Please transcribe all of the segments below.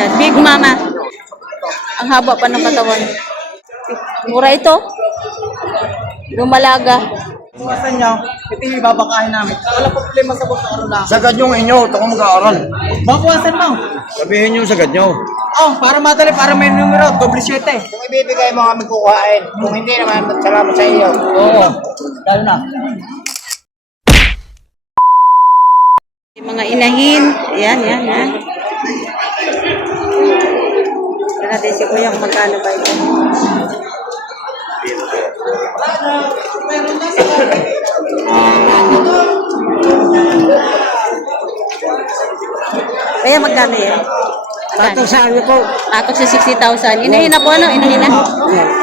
Yan, Big Mama. Ang haba pa ng katawan. Mura ito. Lumalaga. Iwasan nyo, ito yung ibabakahin namin. Wala problema sa buong araw lang. Sagad nyo inyo, ito kung mag-aaral. Babawasan mo. Sabihin nyo sagad nyo. Oh, para madali, para may numero, doble 7. Kung ibibigay mo kami kukuhain. Kung hindi naman, salamat sa iyo. Oo. Lalo na. Yung mga inahin. Yan. Yan natin si Kuya kung magkano ba ito. Kaya magkano yan? Patok sa ano po? Patok sa 60,000. Inahin na po ano? Inahin na?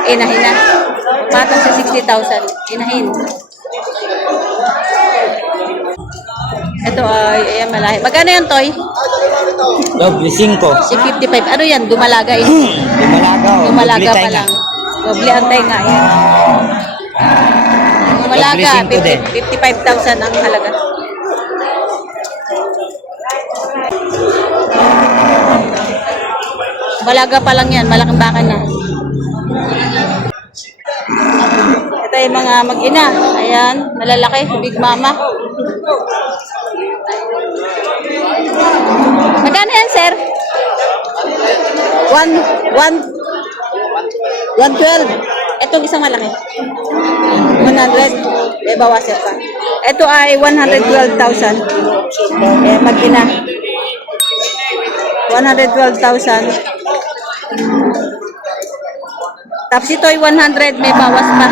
Inahin na. Patok sa 60,000. Inahin. Ito ay, ayan malahi. Magkano yan, Toy? Doble 5. Si 55. Ano yan? Dumalaga yun. Dumalaga o. Dumalaga pa lang. Doble ang tenga. Ayan. Dumalaga. Doble 55,000 ang halaga. Dumalaga pa lang yan. Malaking baka na. Ito yung mga mag-ina. Ayan. Malalaki. Big Mama. Magkano yan, sir? 112. Itong isang malaki. 100. May bawasan pa. Ito ay 112,000. Eh, mag-ina. 112,000. Tapos ito ay 100. May bawas pa.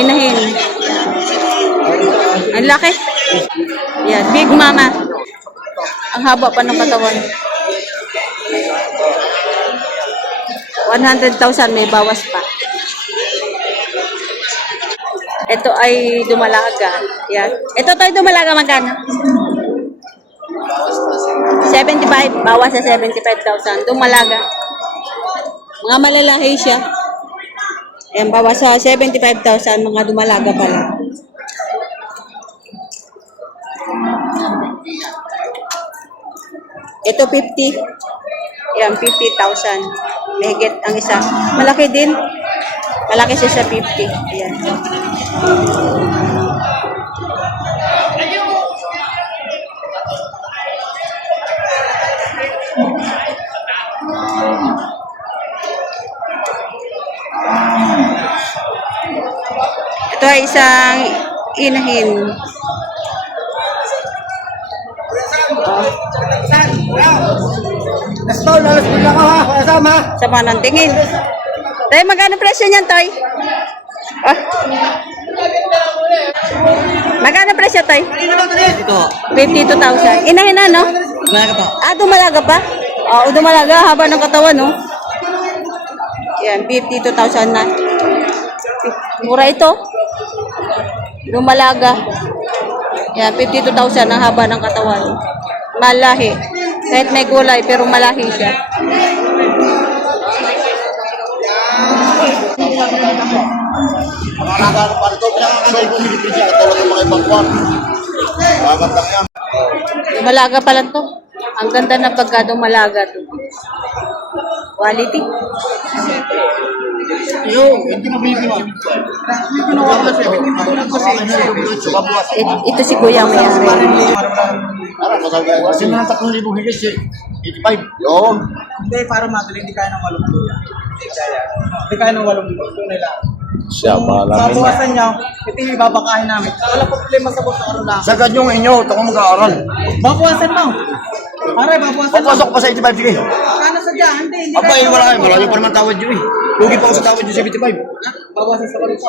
Inahin. Ang laki. Yan, Big Mama. Ang haba pa ng katawan. 100,000 may bawas pa. Ito ay dumalaga. Yan. Ito tayo dumalaga magkano? 75. Bawas sa 75,000. Dumalaga. Mga malalahi siya. Ayan, bawas sa 75,000. Mga dumalaga pala. Ito 50. Yan, 50,000. Mahigit ang isa. Malaki din. Malaki siya sa 50. Ayan. Ito ay isang inahin. Let's go, lalas mo lang ako ha. Kasama. Sama ng tingin. Tayo, magkano presyo niyan, Toy? Ah. Magkano presyo, Toy? Ito. 52,000. Inahin na, no? Dumalaga pa. Dumalaga pa? Oo, dumalaga. Haba ng katawan, no? Yan, 52,000 na. Mura ito. Dumalaga. Yan, 52,000 ang haba ng katawan. Malahi. Kahit may gulay, pero malahi siya. Dumalaga pa lang to. Ang ganda na pagka dumalaga to. Quality. Ito si Kuya may-ari. Kasi na 3,000 higit si 85. Yun. Hindi, para madali, hindi kaya ng 8 kuya. Hindi kaya ng 8 nila. Siya, Babawasan nyo, ito yung ibabakahin namin. Wala problema sa buong araw lang. Sagad nyo inyo, ito kung mag-aaral. Babawasan mo. Pare, babawasan mo. Papasok pa sa 85, sige. Kano sa dyan? Hindi. Aba, wala kayo. Malayo pa naman tawad nyo eh. Lugi pa ako sa tawad nyo 75. Babawasan sa kalito.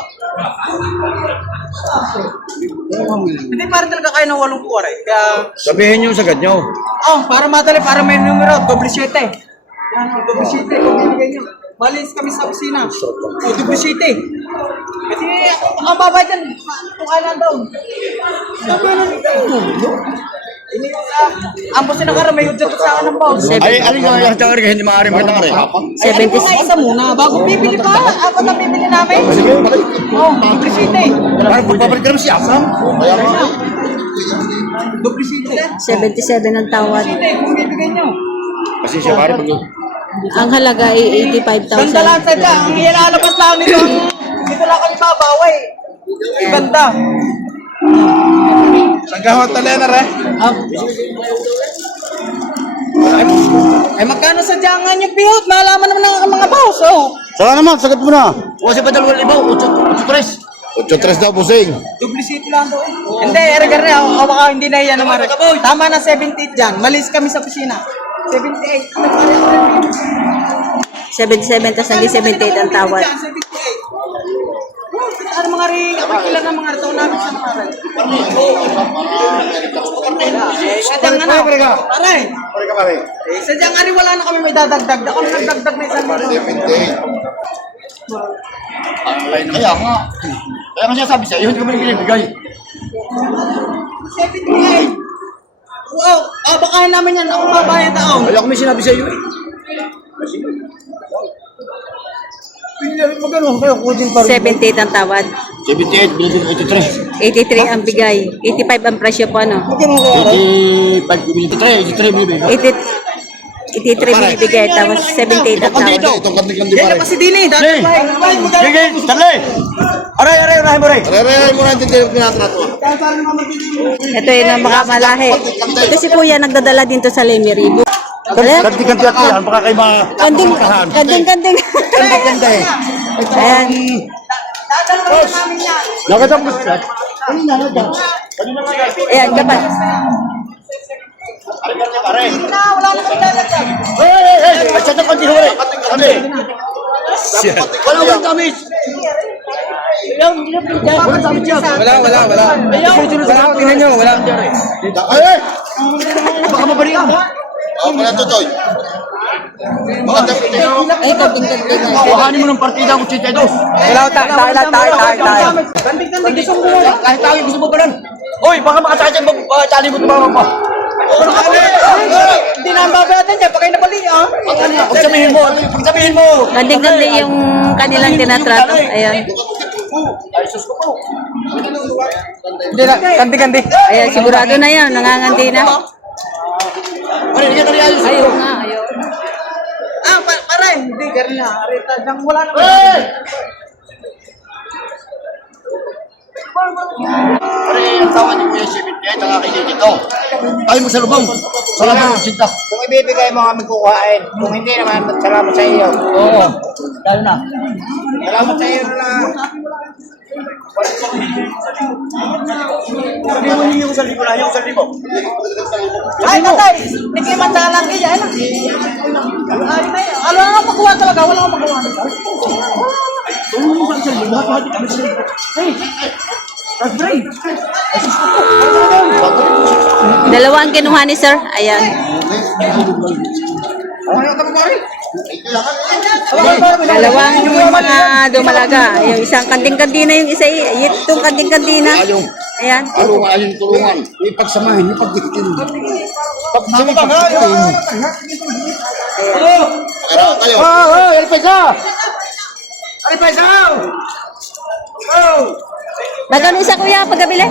Hindi, para talaga kayo ng 8 kuwari. Kaya, Sabihin nyo sagad nyo. oh, para madali, para may numero, doble 7. Yan, doble 7. Kung binigay nyo. Malis kami sa kusina. O, doble 7. Kasi, ang baba dyan, kung kailan daw. Sabi na nito. Ini yung, ang boss na kara, may udyan sa akin ng boss. Ay, alin nga yung tiyang hindi maaari magandang rin. 70. Isa muna, bago bibili pa. Ako na bibili namin. Oh, doble 7. Parang pagbabalik ka naman siya. Doble 7. 77 ang tawad. 7, kung bibigay nyo. Kasi siya pare pag Ang halaga ay Ganda lang 85,000. sadya. Ang ilalabas lang nito, dito lang kami babaway. Ang ganda. Sanggahot talena re. Ay magkano sadyangan yung pihot? Malaman naman ng mga boss, oh. Saka naman, sagat mo na. Kasi pa 2,000, 8-3. 8-3 daw, busing. Duplicate lang to. Hindi, Eric na, baka hindi na yan naman. Tama na 78 dyan. Malis kami sa kusina. 78. 77 tas naging 78 ang tawad. 78. Ano mga rin, kapag ilan ang mga rito namin sa mga rin. Sadyang ano, pare. Pare ka pare. Sadyang nga rin wala na kami may dadagdag. Ako na nagdagdag na isang million. 78. Kaya nga. Kaya nga siya sabi sa'yo, hindi ka ba binibigay? 78. Wow, bakahin namin yan. Ako babayad ako. Kaya ako may sinabi sa'yo eh. Magkano kayo kutin pa rin? 78 ang tawad. 78, bilhin 83. 83 ang bigay. 85 ang presyo po, ano? 85, 83 bilhin. 83 binibigay, tapos 78 ang tawad. Itong kandi-kandi Yan pare. na pa si Dini. Dati pa Sige, Stanley! Aray, unahin mo rin. Aray, mo rin yung pinatrato. Ito yun ang makamalahe. Ito si Kuya nagdadala dito sa Lemery. Kandi-kandi at yan, baka kayo Kanding. Kandi-kandi. Ayan. dadalawa namin yan. Nakita mo siya? Ayan, kapat. Pare. Na, wala na kami dadagdag. Hey! At siya kandi ho rin. Kandi. Wala akong damage. Wala. Wala, tingnan nyo, wala. Ay! Baka mabarihan. Wala to, Toy. Ay, kanding-kanding. Kuhanin mo ng partida ko, 82. Wala, tayo. Ganting-ganting, gusto mo ba? Kahit tayo gusto mo ba nun? Hoy, baka makasakit mo, tali mo ito pa. Hindi na ang babayatan dyan, pagkain na bali, ah. Pagsabihin mo. Kanding-kanding yung kanilang tinatrato. Ayan. Ay, sus ko po. Hindi na, kanti. Ayan, sigurado na yan. Nangangandi na. Pare, hindi ka ayos. Ayaw nga, ayaw. Pare, hindi, ganun na. Arita, dyan wala na. Hey! Pare, ang tawa niyo yung 78, ang akin dito. Tayo mo sa lubong. Salamat ng sinta. Kung ibibigay mo kami kukuhain. Kung hindi naman, salamat sa iyo. Oo. Tayo na. Salamat sa iyo na. Hindi mo ninyo sa libo na, yung sa libo. Ay, tatay, nikiman na lang iya. Ay, na yan. Wala nga makuha talaga, wala nga makuha. Dalawa ang kinuha ni sir. Ayan. Dalawang mga dumalaga. Yung isang kanding-kandina, yung isa itong kanding-kandina. Ayan. Tulungan. Ipagsamahin, ipagdikitin. Pagsamahin. Araw tayo. Magkano isa kuya pagkabili?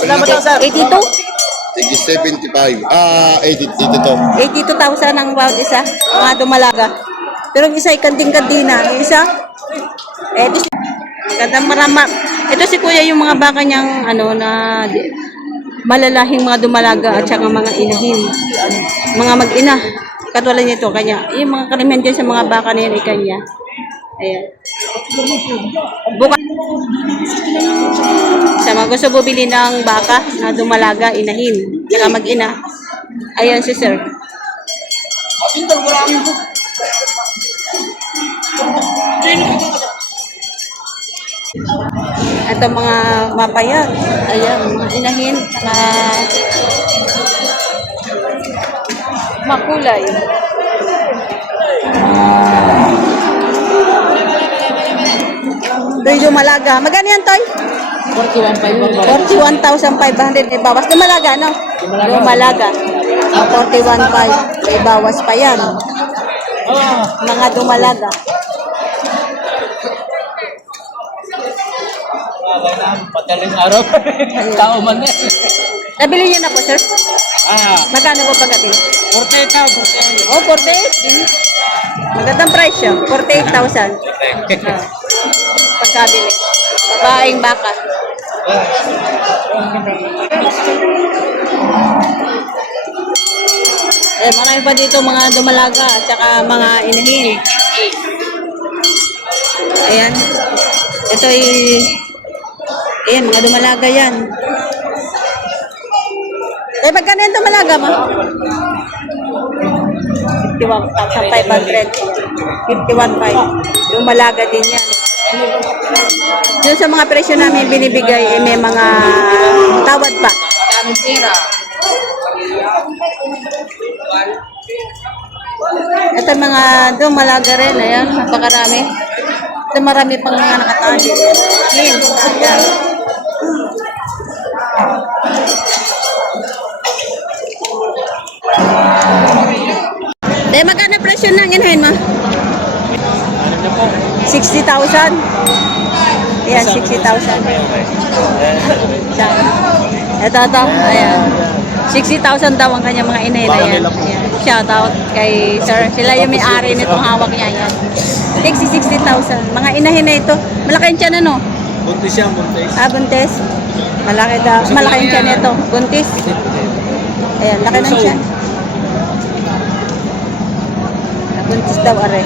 Salamat lang, sir. 82? 75. 82. 82,000 ang bawat isa. Mga dumalaga. Pero yung isa ay kanding-kandina. Yung isa, gandang marama. Ito si kuya yung mga baka niyang malalahing mga dumalaga at saka mga inahin. Mga mag-ina. Katulad nito, kanya. Yung mga karamihan dyan sa mga baka na yan ay kanya. Ayan. Bukas. Sa mga gusto bumili ng baka na dumalaga, inahin, saka mag-ina. Ayan si sir. Ito mga mapayat. Ayan, mga inahin, saka makulay. Toy dumalaga. Magkano yan, Toy? 41,500. May bawas. Dumalaga, no? Dumalaga. 41,500. May bawas pa yan. Mga dumalaga. Padaling araw. Tao man eh. Nabili niyo na po, sir? Magkano po pagkabili? Oh, 48 din. Magandang price yun. 48,000. Pagkabili. Babaeng baka. Marami pa dito mga dumalaga at saka mga inahin. Ayan. Ito ay ayan, mga dumalaga yan. Magkano yung dumalaga mo? 51,500. 51,500. Dumalaga din yan. Yung sa mga presyo namin binibigay, may mga tawad pa. Ito mga dumalaga rin. Ayan, napakarami. Ito marami pang mga nakatahan. Clean. Ayan. Magkano presyo ng inahin mo? 60,000. Ayan, 60,000. Ito. Ayan. 60,000 daw ang kanyang mga inahin. Ayan. Shout out kay sir. Sila yung may-ari nitong hawak niya. Ayan. 60,000. Mga inahin na ito. Malaki yung tiyan ano? Buntis yan, buntis. Buntis. Malaki yung tiyan nito. Buntis. Ayan, laki ng tiyan. Buntis daw are.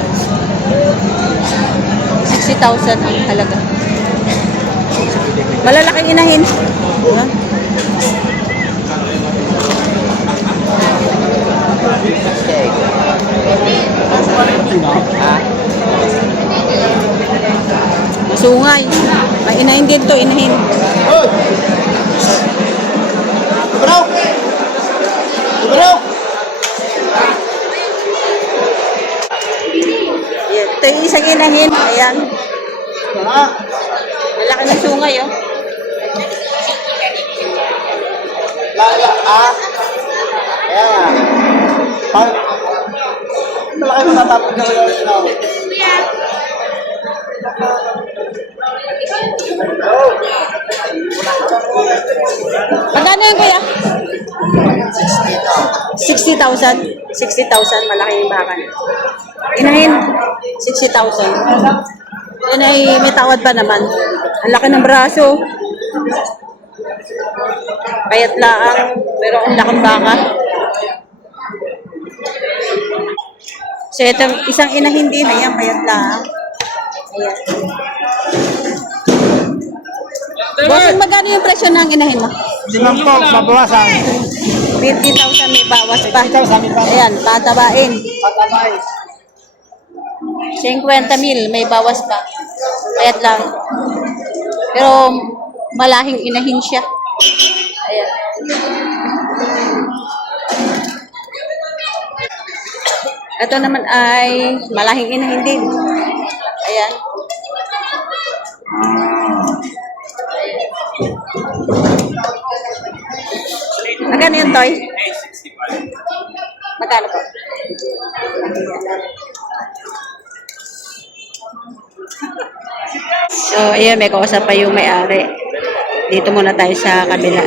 60,000 ang halaga. Malalaking inahin. Diba? Masungay. May inahin din to, inahin. Bro! Bro! Yan. Ito yung isang inahin. Ayan. Malaki ng sungay, oh. Ayan. Malaki na natapos na wala. Magkano yan, kuya? 60,000. 60,000. Malaki yung baka. Inahin, 60,000. Yan ay may tawad pa naman. Ang laki ng braso. Payat laang, pero ang laking baka. So, itong isang inahin din, ayan, payat laang. Ayan. Bossing, magkano yung presyo ng inahin mo? Limang po, mabawasan. 50,000 may bawas pa. Ayan, tatabain. 50,000 may bawas pa. Payat lang. Pero malahing inahin siya. Ayan. Ito naman ay malahing inahin din. Ayan. Magkano yung toy? Magkano po? So, ayan, may kausap pa yung may-ari. Dito muna tayo sa kabila.